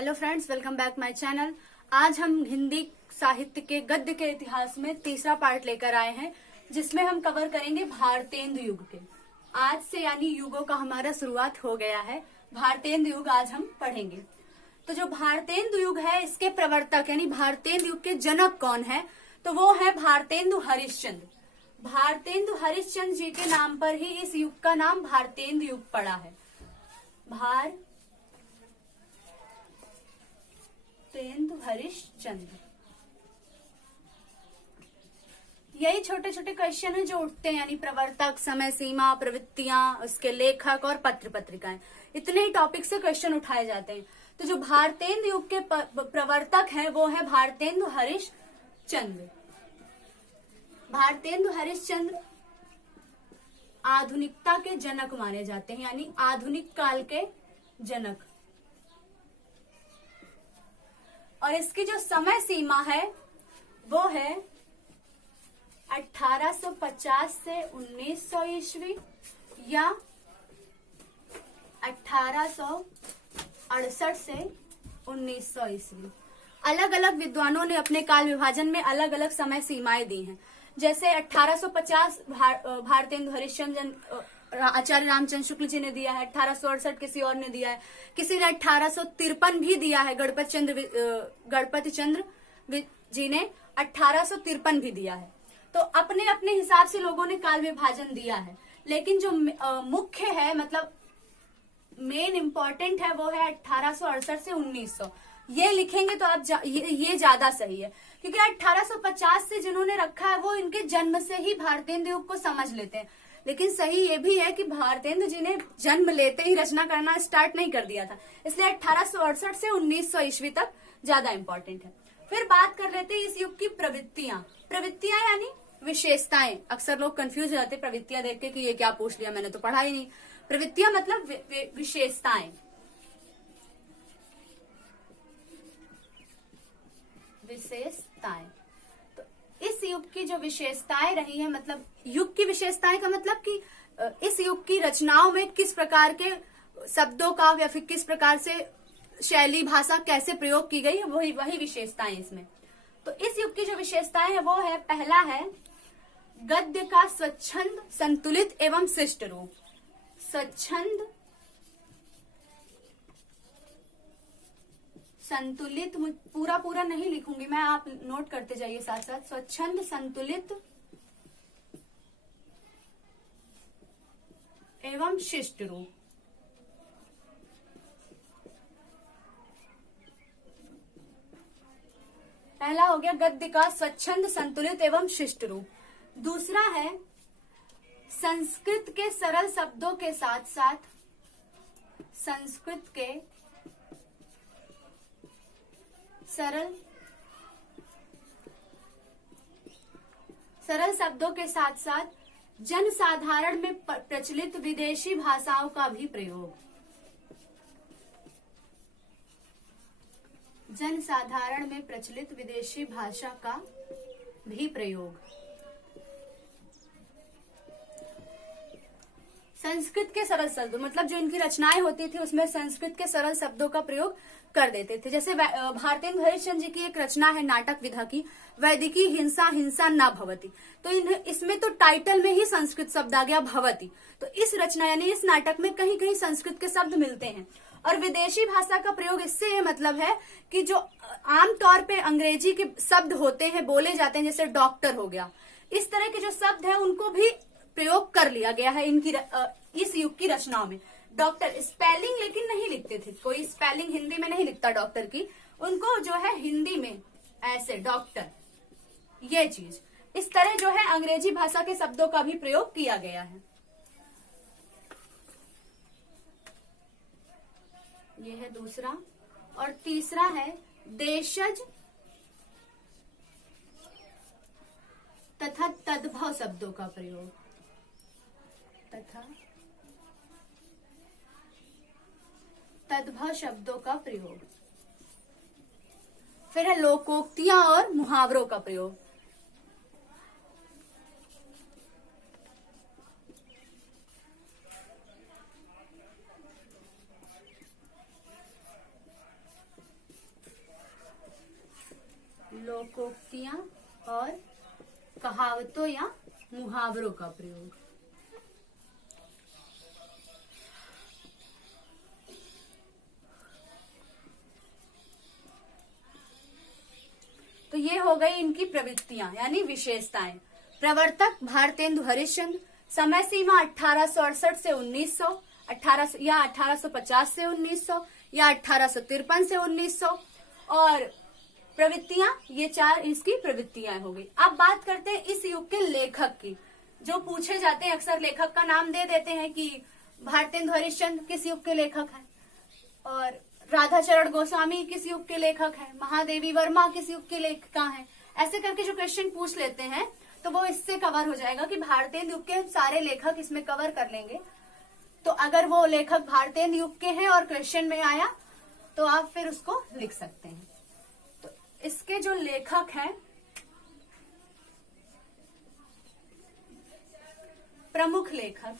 Hello friends, welcome back my channel. आज हम हिंदी साहित्य के गद्य के इतिहास में तीसरा पार्ट लेकर आए हैं, जिसमें हम कवर करेंगे भारतेंदु युग के। आज से यानी युगों का हमारा शुरुआत हो गया है। भारतेंदु युग आज हम पढ़ेंगे। तो जो भारतेंदु युग है, इसके प्रवर्तक यानी भारतेंदु युग के जनक कौन है, तो वो है भारतेंदु हरिश्चंद्र। भारतेंदु हरिश्चंद्र जी के नाम पर ही इस युग का नाम भारतेंदु युग पड़ा है। भारतेंदु हरिश्चंद्र। यही छोटे छोटे क्वेश्चन है जो उठते हैं, यानी प्रवर्तक, समय सीमा, प्रवृत्तियां, उसके लेखक और पत्र पत्रिकाएं, इतने ही टॉपिक से क्वेश्चन उठाए जाते हैं। तो जो भारतेंदु युग के प्रवर्तक हैं वो है भारतेंदु हरिश्चंद्र। भारतेंदु हरिश्चंद्र आधुनिकता के जनक माने जाते हैं, यानी आधुनिक काल के जनक। और इसकी जो समय सीमा है वो है 1850 से 1900 ईस्वी या 1868 से 1900 ईस्वी। अलग अलग विद्वानों ने अपने काल विभाजन में अलग अलग समय सीमाएं दी हैं। जैसे 1850 भारतेंदु हरिश्चंद्र आचार्य रामचंद्र शुक्ल जी ने दिया है, 1868 किसी और ने दिया है, किसी ने 1853 भी दिया है, गणपति चंद्र जी ने 1853 भी दिया है। तो अपने अपने हिसाब से लोगों ने काल विभाजन दिया है, लेकिन जो मुख्य है, मतलब मेन इंपॉर्टेंट है, वो है 1868 से 1900। ये लिखेंगे तो आप ये ज्यादा सही है, क्योंकि 1850 से जिन्होंने रखा है वो इनके जन्म से ही भारतेंदु युग को समझ लेते हैं। लेकिन सही ये भी है कि भारतेंदु जी ने जन्म लेते ही रचना करना स्टार्ट नहीं कर दिया था, इसलिए 1868 से 1900 ईस्वी तक ज्यादा इंपॉर्टेंट है। फिर बात कर लेते हैं इस युग की प्रवृत्तियां। प्रवृत्तियां यानी विशेषताएं। अक्सर लोग कंफ्यूज हो जाते हैं प्रवृत्तियां देख के कि ये क्या पूछ लिया, मैंने तो पढ़ा ही नहीं। प्रवृत्तियां मतलब विशेषताएं। विशेषताएं तो इस युग की जो विशेषताएं रही है, मतलब युग की विशेषताएं का मतलब कि इस युग की रचनाओं में किस प्रकार के शब्दों का या फिर किस प्रकार से शैली, भाषा कैसे प्रयोग की गई है, वही विशेषताएं इसमें। तो इस युग की जो विशेषताएं है वो है, पहला है गद्य का स्वच्छंद, संतुलित एवं शिष्ट रूप। स्वच्छंद, संतुलित, पूरा नहीं लिखूंगी मैं, आप नोट करते जाइए साथ साथ। स्वच्छंद, संतुलित एवं शिष्ट रूप। पहला हो गया गद्य का स्वच्छंद, संतुलित एवं शिष्ट रूप। दूसरा है संस्कृत के सरल शब्दों के साथ साथ संस्कृत के सरल शब्दों के साथ साथ जनसाधारण में प्रचलित विदेशी भाषाओं का भी प्रयोग। जनसाधारण में प्रचलित विदेशी भाषा का भी प्रयोग। संस्कृत के सरल शब्द, मतलब जो इनकी रचनाएं होती थी उसमें संस्कृत के सरल शब्दों का प्रयोग कर देते थे। जैसे भारतेंदु हरिश्चंद्र जी की एक रचना है नाटक विधा की, वैदिकी हिंसा हिंसा न भवति। तो इसमें तो टाइटल में ही संस्कृत शब्द आ गया भवति। तो इस रचना यानी इस नाटक में कहीं कहीं संस्कृत के शब्द मिलते हैं। और विदेशी भाषा का प्रयोग इससे ये मतलब है कि जो आमतौर पे अंग्रेजी के शब्द होते हैं, बोले जाते हैं, जैसे डॉक्टर हो गया, इस तरह के जो शब्द है उनको भी प्रयोग कर लिया गया है इनकी इस युग की रचनाओं में। डॉक्टर स्पेलिंग लेकिन नहीं लिखते थे, कोई स्पेलिंग हिंदी में नहीं लिखता डॉक्टर की, उनको जो है हिंदी में ऐसे डॉक्टर, ये चीज इस तरह जो है अंग्रेजी भाषा के शब्दों का भी प्रयोग किया गया है। ये है दूसरा। और तीसरा है देशज तथा तद्भव शब्दों का प्रयोग। तथा तद्भव शब्दों का प्रयोग। फिर है लोकोक्तियां और मुहावरों का प्रयोग। लोकोक्तियां और कहावतों या मुहावरों का प्रयोग। तो ये हो गई इनकी प्रवृत्तियां यानी विशेषताएं। प्रवर्तक भारतेंदु हरिश्चंद्र, समय सीमा 1868 से 1900, 18 या 1850 से 1900 या 1853 से 1900। और प्रवृत्तियां, ये 4 इसकी प्रवृत्तियां हो गई। अब बात करते हैं इस युग के लेखक की, जो पूछे जाते हैं अक्सर। लेखक का नाम दे देते हैं कि भारतेंदु हरिश्चंद्र किस युग के लेखक हैं, और राधाचरण गोस्वामी किस युग के लेखक हैं, महादेवी वर्मा किस युग के लेखिका हैं। ऐसे करके जो क्वेश्चन पूछ लेते हैं तो वो इससे कवर हो जाएगा कि भारतेंदु युग के सारे लेखक इसमें कवर कर लेंगे। तो अगर वो लेखक भारतेंदु युग के हैं और क्वेश्चन में आया तो आप फिर उसको लिख सकते हैं। तो इसके जो लेखक हैं, प्रमुख लेखक,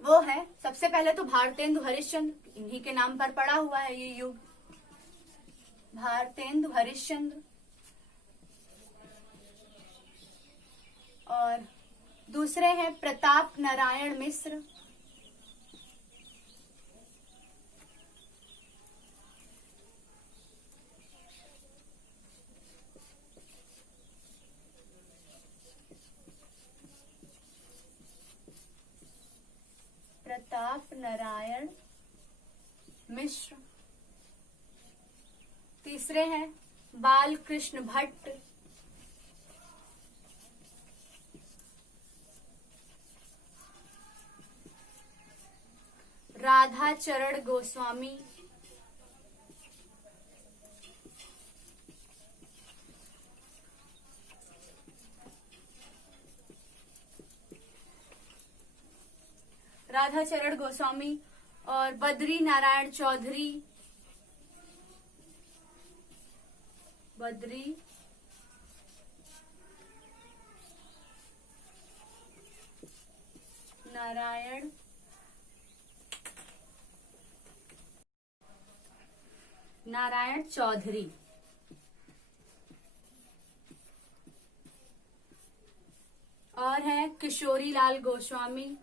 वो है सबसे पहले तो भारतेंदु हरिश्चंद्र, इन्हीं के नाम पर पड़ा हुआ है ये युग, भारतेंदु हरिश्चंद्र। और दूसरे हैं प्रताप नारायण मिश्र, प्रताप नारायण मिश्र। तीसरे हैं बालकृष्ण भट्ट, राधाचरण गोस्वामी, राधाचरण गोस्वामी और बद्री नारायण चौधरी, बद्री नारायण चौधरी। और है किशोरी लाल गोस्वामी,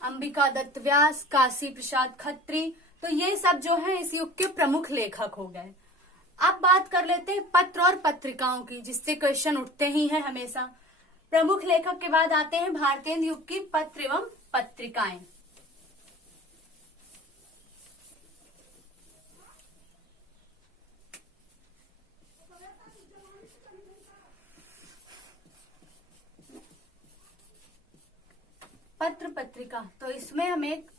अंबिका दत्त व्यास, काशी प्रसाद खत्री। तो ये सब जो है इस युग के प्रमुख लेखक हो गए। अब बात कर लेते हैं पत्र और पत्रिकाओं की, जिससे क्वेश्चन उठते ही हैं हमेशा। प्रमुख लेखक के बाद आते हैं भारतेंदु युग की पत्र एवं पत्रिकाएं। पत्र पत्रिका, तो इसमें हम एक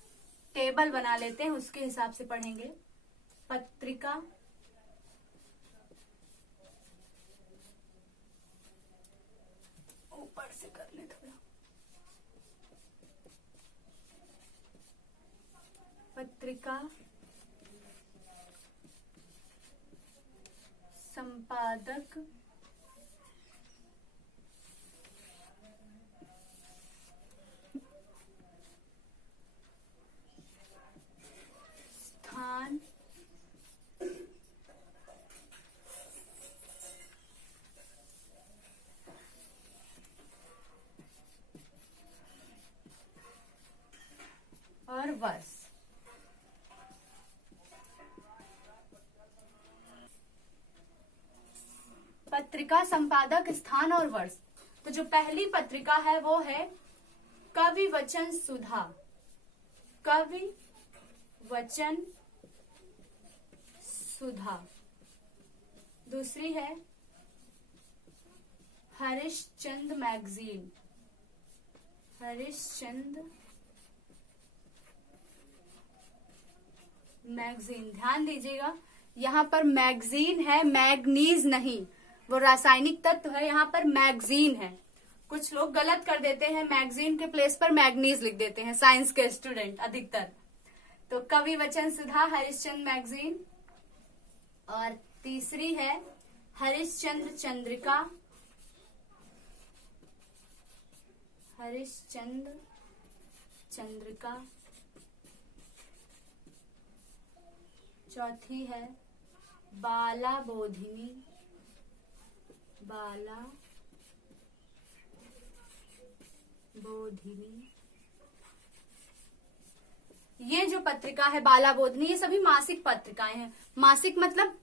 टेबल बना लेते हैं, उसके हिसाब से पढ़ेंगे। पत्रिका, ऊपर से कर ले थोड़ा। पत्रिका संपादक, स्थान, और वर्ष। पत्रिका संपादक, स्थान और वर्ष। तो जो पहली पत्रिका है वो है कवि वचन सुधा, कवि वचन सुधा। दूसरी है हरिश्चंद्र मैगजीन, हरिश्चंद्र मैगजीन। ध्यान दीजिएगा, यहाँ पर मैगजीन है, मैग्नीज नहीं, वो रासायनिक तत्व है, यहाँ पर मैगजीन है। कुछ लोग गलत कर देते हैं, मैगजीन के प्लेस पर मैग्नीज लिख देते हैं, साइंस के स्टूडेंट अधिकतर। तो कवि वचन सुधा, हरिश्चंद्र मैगजीन। और तीसरी है हरिश्चंद्र चंद्रिका, हरिश्चंद्र चंद्रिका, चौथी है बाला बोधिनी, बाला बोधिनी। ये जो पत्रिका है बाला बोधिनी, ये सभी मासिक पत्रिकाएं हैं। मासिक मतलब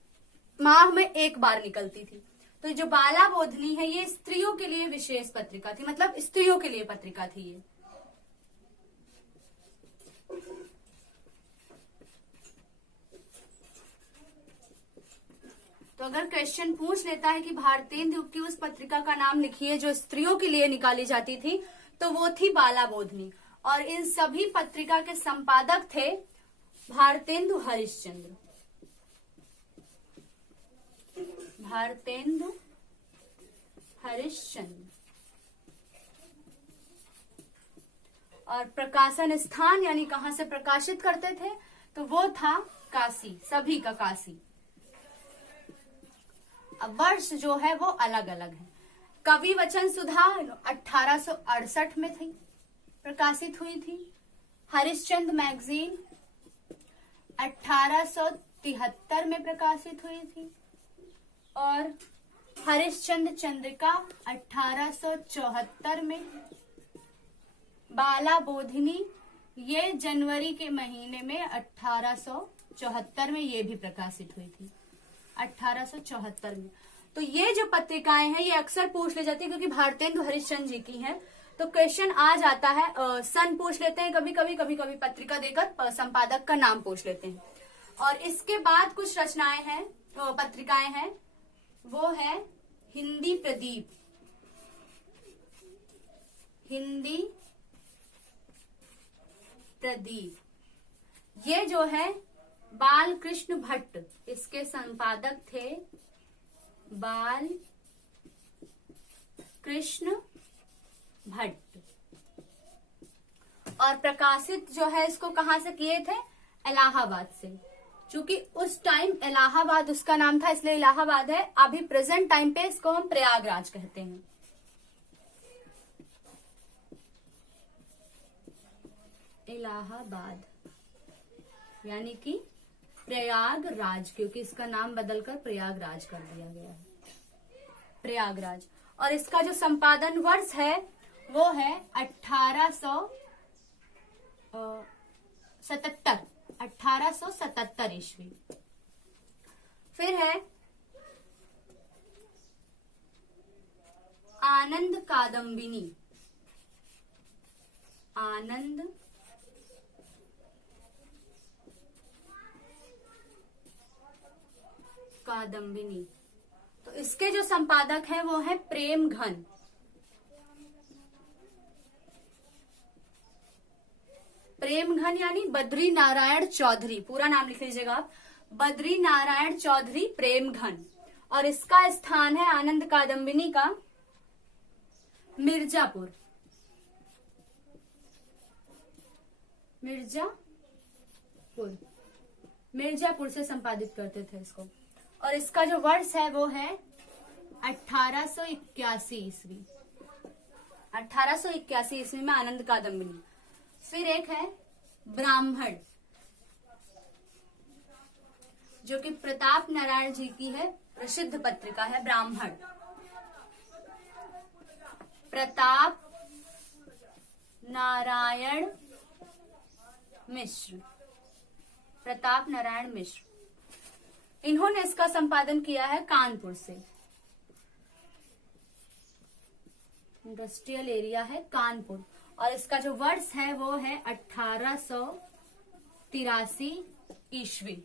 माह में एक बार निकलती थी। तो जो बाला बोधिनी है ये स्त्रियों के लिए विशेष पत्रिका थी, मतलब स्त्रियों के लिए पत्रिका थी ये। तो अगर क्वेश्चन पूछ लेता है कि भारतेंदु की उस पत्रिका का नाम लिखिए जो स्त्रियों के लिए निकाली जाती थी, तो वो थी बाला बोधिनी। और इन सभी पत्रिका के संपादक थे भारतेंदु हरिश्चंद्र। भारतेंदु हरिश्चंद्र। और प्रकाशन स्थान यानी कहां से प्रकाशित करते थे, तो वो था काशी, सभी का काशी। अब वर्ष जो है वो अलग अलग है। कवि वचन सुधा 1868 में थी, प्रकाशित हुई थी। हरिश्चंद्र मैगजीन 1873 में प्रकाशित हुई थी। और हरिश्चंद्र चंद्रिका 1874 में। बाला बोधिनी ये जनवरी के महीने में 1874 में ये भी प्रकाशित हुई थी, 1874 में। तो ये जो पत्रिकाएं हैं ये अक्सर पूछ ली जाती है क्योंकि भारतेंदु हरिश्चंद्र जी की हैं। तो क्वेश्चन आ जाता है, सन पूछ लेते हैं कभी कभी पत्रिका देकर संपादक का नाम पूछ लेते हैं। और इसके बाद कुछ रचनाएं हैं, पत्रिकाएं हैं, वो है हिंदी प्रदीप, हिंदी प्रदीप। ये जो है बाल कृष्ण भट्ट, इसके संपादक थे बाल कृष्ण भट्ट। और प्रकाशित जो है इसको कहां से किए थे, इलाहाबाद से। क्योंकि उस टाइम इलाहाबाद उसका नाम था इसलिए इलाहाबाद है। अभी प्रेजेंट टाइम पे इसको हम प्रयागराज कहते हैं। इलाहाबाद यानी कि प्रयागराज, क्योंकि इसका नाम बदलकर प्रयागराज कर दिया गया है, प्रयागराज। और इसका जो संपादन वर्ष है वो है 1877 ईस्वी। फिर है आनंद कादम्बिनी, आनंद कादम्बिनी। तो इसके जो संपादक हैं वो है प्रेम घन। प्रेम घन यानी बद्री नारायण चौधरी, पूरा नाम लिख लीजिएगा आप, बद्री नारायण चौधरी प्रेम घन। और इसका स्थान है आनंद कादम्बिनी का मिर्जापुर, मिर्जापुर से संपादित करते थे इसको। और इसका जो वर्ष है वो है 1881 ईस्वी, 1881 ईस्वी में आनंद कादम्बिनी। फिर एक है ब्राह्मण, जो कि प्रताप नारायण जी की है, प्रसिद्ध पत्रिका है ब्राह्मण। प्रताप नारायण मिश्र, प्रताप नारायण मिश्र। इन्होंने इसका संपादन किया है कानपुर से, इंडस्ट्रियल एरिया है कानपुर। और इसका जो वर्ष है वो है 1883 ईस्वी।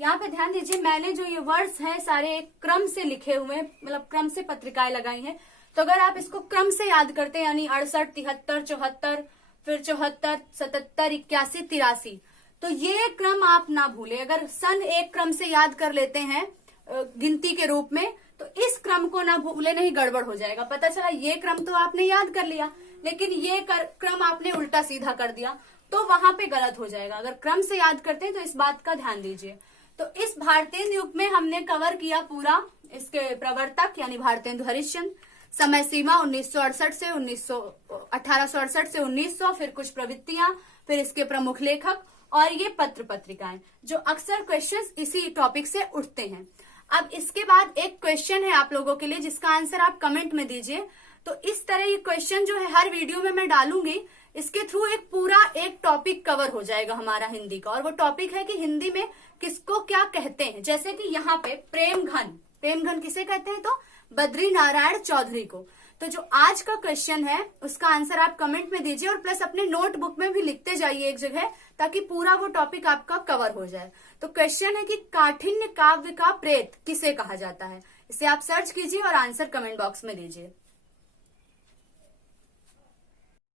यहाँ पे ध्यान दीजिए, मैंने जो ये वर्ष है सारे एक क्रम से लिखे हुए, मतलब क्रम से पत्रिकाएं लगाई हैं। तो अगर आप इसको क्रम से याद करते हैं यानी 68, 73, 74, फिर 74, 77, 81, 83, तो ये क्रम आप ना भूले। अगर सन एक क्रम से याद कर लेते हैं गिनती के रूप में, तो इस क्रम को ना भूले, नहीं गड़बड़ हो जाएगा। पता चला ये क्रम तो आपने याद कर लिया लेकिन ये क्रम आपने उल्टा सीधा कर दिया तो वहां पे गलत हो जाएगा। अगर क्रम से याद करते हैं तो इस बात का ध्यान दीजिए। तो इस भारतेंदु युग में हमने कवर किया पूरा इसके प्रवर्तक यानी भारतेंदु हरिश्चंद्र, समय सीमा 1868 से 1868 से 1900, फिर कुछ प्रवृत्तियां, फिर इसके प्रमुख लेखक, और ये पत्र पत्रिकाएं, जो अक्सर क्वेश्चंस इसी टॉपिक से उठते हैं। अब इसके बाद एक क्वेश्चन है आप लोगों के लिए, जिसका आंसर आप कमेंट में दीजिए। तो इस तरह ये क्वेश्चन जो है हर वीडियो में मैं डालूंगी, इसके थ्रू एक पूरा एक टॉपिक कवर हो जाएगा हमारा हिंदी का। और वो टॉपिक है कि हिंदी में किसको क्या कहते हैं। जैसे कि यहाँ पे प्रेम घन, प्रेम घन किसे कहते हैं, तो बद्री नारायण चौधरी को। तो जो आज का क्वेश्चन है उसका आंसर आप कमेंट में दीजिए, और प्लस अपने नोटबुक में भी लिखते जाइए एक जगह, ताकि पूरा वो टॉपिक आपका कवर हो जाए। तो क्वेश्चन है कि काठिन्य काव्य का प्रेत किसे कहा जाता है। इसे आप सर्च कीजिए और आंसर कमेंट बॉक्स में दीजिए।